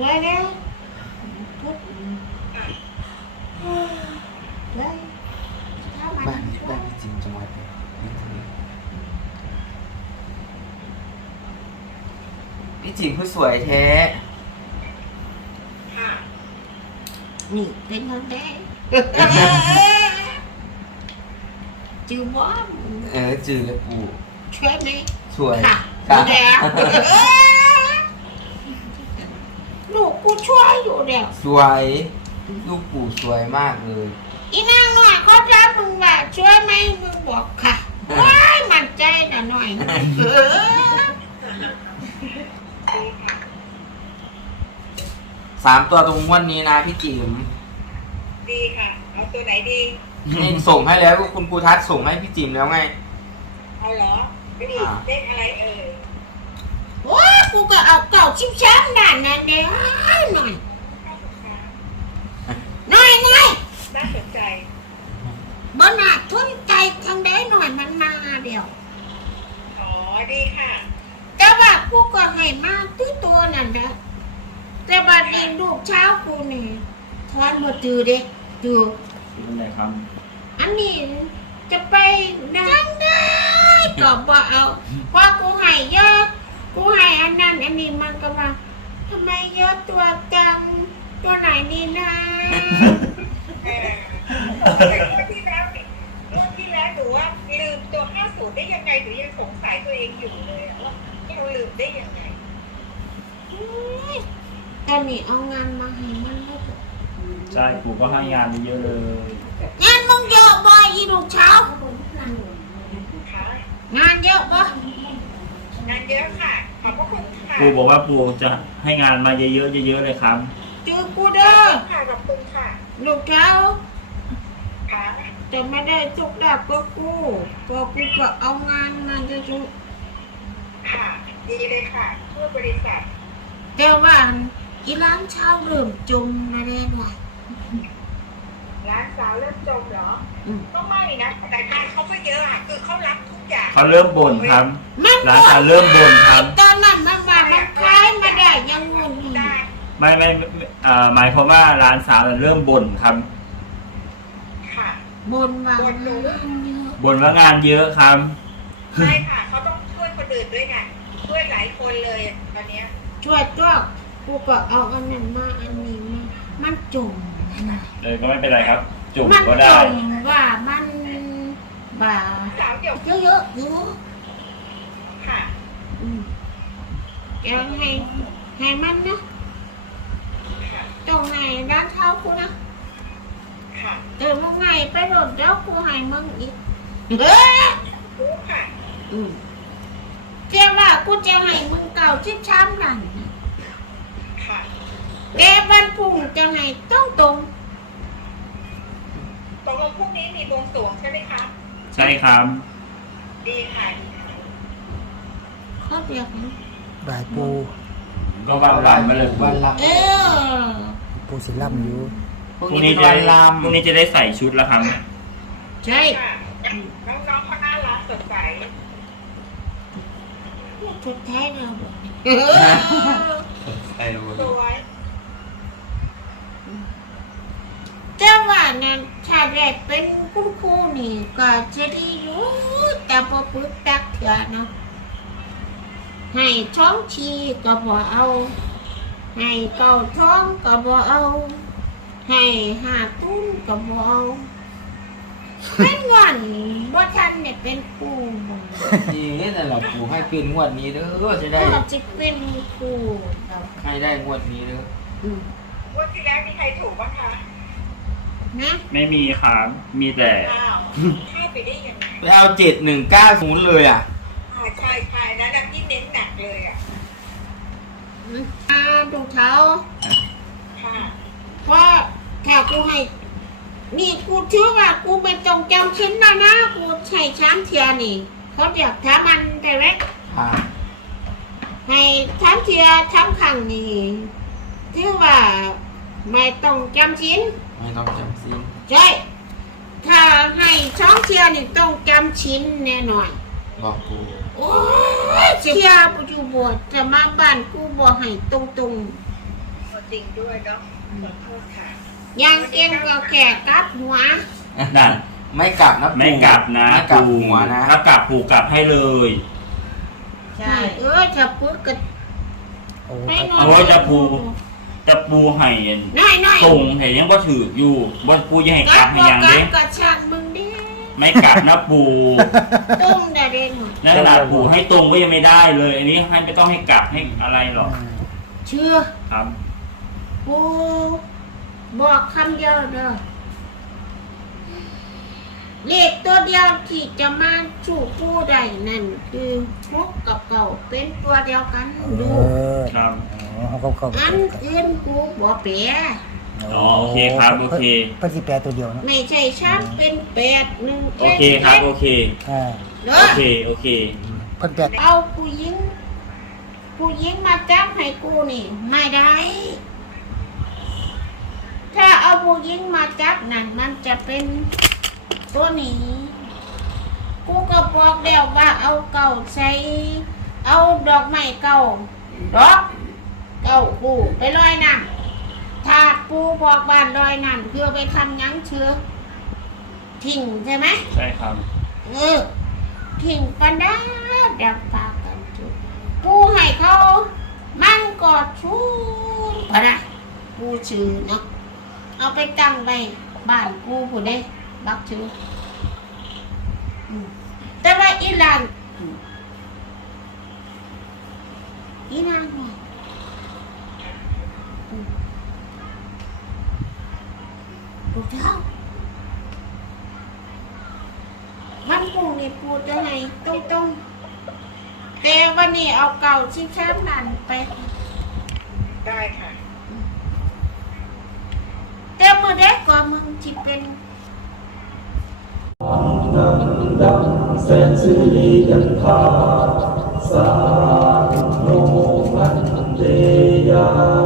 ช่วยแล้วพุทธเลยถ้ามันบ้านช่วบ้ายนพี่จิมจังหวัดไหนพี่จิมคือสวยแท้ค่ะนี่เป็นคนแดงจือว่าเออจือเลยปู่ช่วยไหมสวยค่ะค่ะดูแล้ว ลูกกูช่วยอยู่เดียวสวย ลูกปู่สวยมากเลยอีนางหน่อยเขาถามมึงว่าช่วยไหมมึงบอกค่ะว้ายมันใจนะหน่อยเออดีค่ะสามตัวตรงงวันนี้นะพี่จิมดีค่ะ เอาตัวไหนดี นี่ส่งให้แล้วคุณครูทัศน์ส่งให้พี่จิมแล้วไง เอาเหรอไม่ดีอ่าเลขอะไรเอ่ย ว้ากูก็เอาเก่าชิบช้ำด่านนั่นเดียวหน่อยน่าสนใจหน่อยหน่อยน่าสนใจบ่น่าทุนใจทางใดหน่อยมันมาเดียวอ๋อดีค่ะแต่ว่ากูก็ให้มาตื้อตัวนั่นแหละแต่บัดนี้ลูกเช้ากูนี่ทอนบ่จือเด็กจือเป็นไรครับอันนี้จะไปนั่นได้ก็บ่เอาเพราะกูให้เยอะ กูให้อันนั้นอันนี้มันก็ว่าทำไมเยอะตัวจัง ตัวไหนนี่นะเออแต่งวดที่แล้วนี่งวดที่แล้วหนูว่าลืมตัวห้าสูตรได้ยังไงหนูยังสงสัยตัวเองอยู่เลยอะว่าเราลืมได้ยังไงอุ๊ยตอนนี้เอางานมาให้มันแล้วเถอะใช่ปู่ก็ให้งานเยอะเลย งานมึงเยอะบ่อีลูกเช้า คะ งานเยอะบ่ งานเยอะค่ะ ขอบพระคุณค่ะปู่บอกว่าปู่จะให้งานมาเยอะๆเยอะๆเลยครับจือกูเด้อค่ะขอบคุณค่ะลูกเช้าค่ะจะไม่ได้จุกดับก็กูก็กูก็เอางานมาจะจุกค่ะ ดีเลยค่ะช่วยบริษัทแต่ว่าอีร้านเช้าเริ่มจมมาแน่หน่อยร้านสาวเริ่มจมเหรอ อืม ก็ไม่นะแต่งานเขาก็เยอะอะคือเขารับทุก อย่างเขาเริ่มบ่นครับมันร้านค้าเริ่มบ่นครับ ตอนนั้นมันว่ามันคล้ายมาได้ยังงงอยู่ได้ไม่ไม่ไม่เอ่อหมายความว่าร้านสาวเริ่มบ่นครับค่ะบนว่ามันเยอะบ่นว่างานเยอะครับ ใช่ค่ะเขาต้องช่วยคนอื่นด้วยไงช่วยหลายคนเลยตอนเนี้ยช่วยตัวกูก็เอาอันนั้นมาอันนี้มามันจมนะเออก็ไม่เป็นไรครับ จุ่มมันก็จได้มว่ามัน บ่าสาวเดี่ยวเยอะๆอยู่ค่ะอืมแกให้ให้มันนะค่ะตรงไหนร้านเท้ากูนะค่ะเดินมาไงไปโดดแล้วกูให้มึงอีกเฮ้ยรู้ค่ะอืมเจ้าว่ากูจะให้มึงเก่าชิดช้ำนั่นนะค่ะแกวันพรุ่งจะให้ต้องตรงตกลงพรุ่งนี้มีบวงสรวงใช่ไหมคะ ใช่ครับดีค่ะดีค่ะเขาเรียกนะบายปูก็วันวันมาเลยวันลเออปูสิล่ำอยู่ำพพรุ่งรุ่งนี้นี้เป็นจะวันได้ลพรุ่งนี้จะได้ใส่ชุดแล้วครับใช่ค่ะน้องๆเขาน่ารักสดใสชุดแท้เราบอกเออำใส่เลยสวย เจ้าว่านั่นถ้าได้เป็นคุณครูนี่ก็จะดีอยู่แต่พอปึ๊กตักเถื่อเนาะให้ช้องชีก็บ่เอา ให้เก่าท้องก็บ่เอา ให้หาตุ้นก็บ่เอาเป็นวันบ่ทันเนี่ยเป็นครูบ่นี่นั่นแหละปู่ให้เป็นงวดนี้เด้อจะได้ก็จะเป็นครูเราให้ได้งวดนี้เด้ออืมงวันที่แล้วมีใครถูกบ้างคะ นะไม่มีครับมีแต่ อ้าวพลาดไปได้ยังไงไปเอาเจ็ดหนึ่งเก้าศูนย์เลยอะ อ่าใช่ใช่นะดับที่เน้นหนักเลยอะอ่าดูเท้าค่ะเพราะถ้ากูให้ นี่กูเชื่อว่ากูไม่ต้องจำชิ้นนะนะกูใช้ช้ำเทียนี่เขาอยากถามมันแต่แรกค่ะให้ช้ำเทียช้ำขังนี่ถือว่าไม่ต้องจำชิ้น ไม่ต้องจำซินใช่ ถ้าให้ช้องเทียนี่ต้องจำชิ้นแน่นอนบอกปู่โอ้ยเทียปูจูบวชจะมาบ้านกูบอกให้ตรงๆจริงด้วยเนาะขอโทษค่ะยังเก่งก็แก่กลับหัวนั่นไม่กลับนะปู่ไม่กลับนะไม่กลับปู่หัวนะถ้ากลับปู่กลับให้เลย ใช่ เออถ้าปึ๊กก็โอ้ไม่ครับนอนโอ้ยจะปู จะปูให้น้อยน้อยตรงให้ยังบ่ถืออยู่บ่ปูยังให้กกลัลับบให้บ่ยังกลัเด้บก็ช่างมึงดิไม่กลับนะปูตุ้มได้เด้งนั่นขนาดปูให้ตรงก็ยังไม่ได้เลย อันนี้ให้ไม่ต้องให้กลับให้อะไรหรอกอืมเชื่อครับกูบอกคำเดียวเด้อเลขตัวเดียวที่จะมาสู่ผู้ใดนั่นคือพกกับเก่าเป็นตัวเดียวกันเอดูอครับ อ๋อเขาเข้าอันอื่นกูบ่เปียอ๋อโอเคครับโอเคเพิ่นสิแปลตัวเดียวเนาะไม่ใช่ช้ำเป็นแปดหนึ่งโอเคครับโอเค อ่าเด้โออเคโอเค เพิ่นแปลเอาผู้หญิงผู้หญิงมาจับให้กูนี่ ไม่ได้ ถ้าเอาผู้หญิงมาจับนั่นมันจะเป็นตัวนี้ กูก็บอกแล้วว่าเอาเก่าใส่เอาดอกไม้เก่าดอก เก่ากูไปลอยน้ำถ้าปูบอกบ้านลอยน้ำคือเอาไปทำหยังเชื้อทิ้งใช่ไหมใช่ครับ เออทิ้งปันดาดับปากกันจุปูให้เขามันกอดชูนพะนะปูชื่อเนาะเอาไปตั้งไว้บ้านกูผู้ใดบักชื่ออืมแต่ว่าอีหลานอืมอีนางเนี่ยอืมปูเจ้า มันปูนี่ปูจะให้ ตรงตรงๆแต่วันนี้เอาเก่าชิช้านันไป ได้ค่ะแต่มือเด็กว่ามึงจิเป็นแสนสิริยันพาสาโนมันเตยา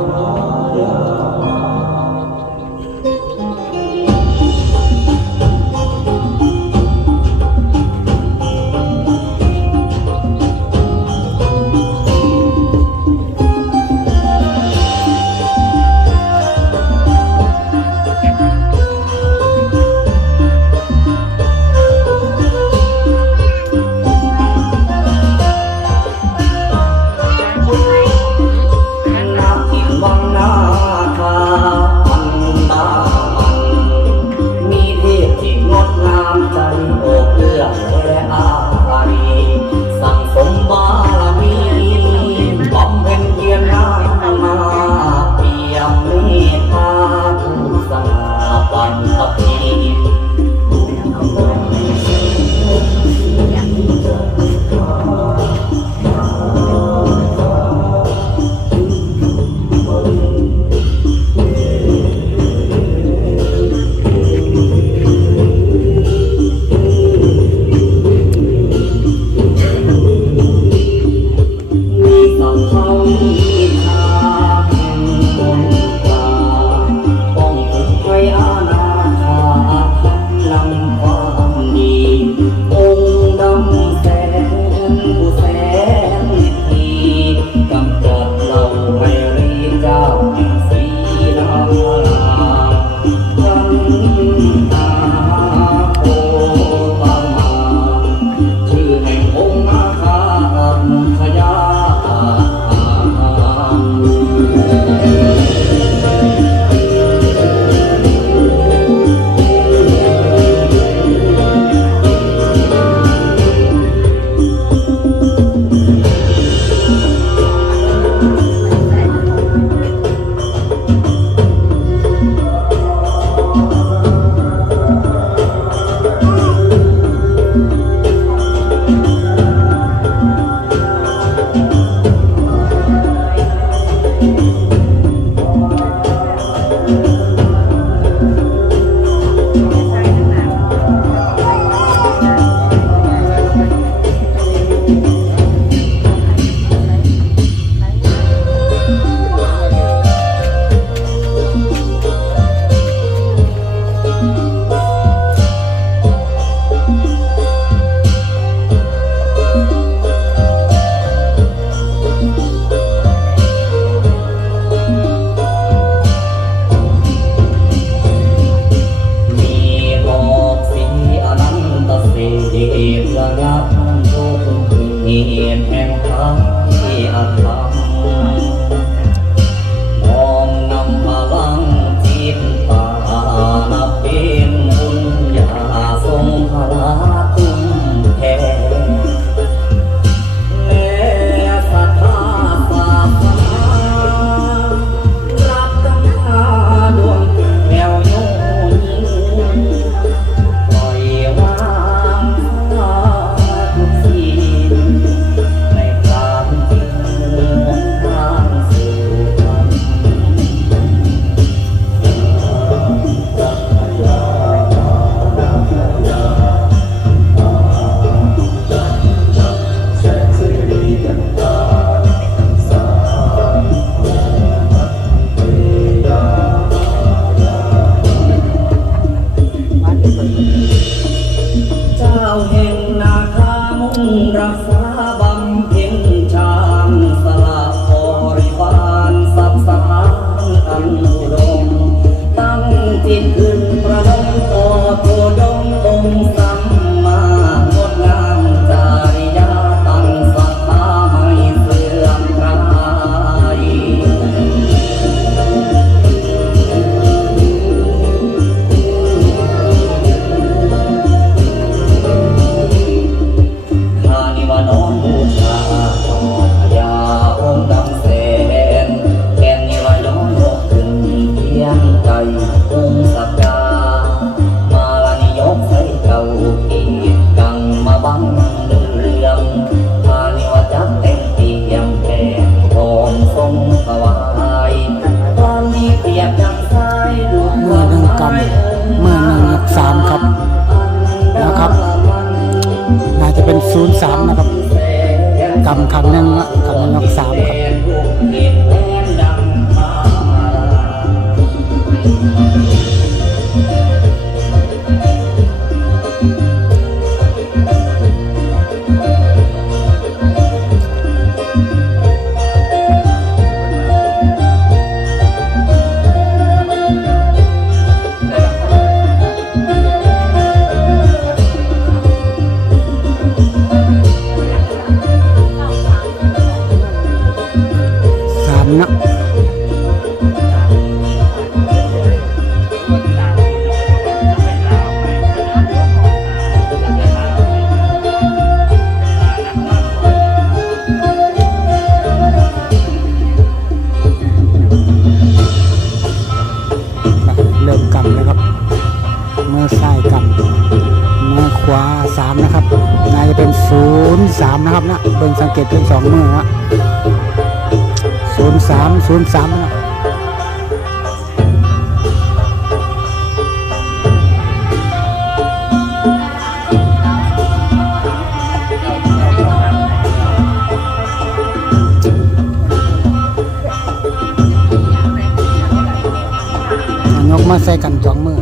เตุแห่งความที่อันปาง สามนะครับกำครั้งนึ่งครั้งหนึ่งสามครับ ร็จเป็นสองมือฮะศูนย์สามศูนย์สามนะนกมาใส่กันสองมือ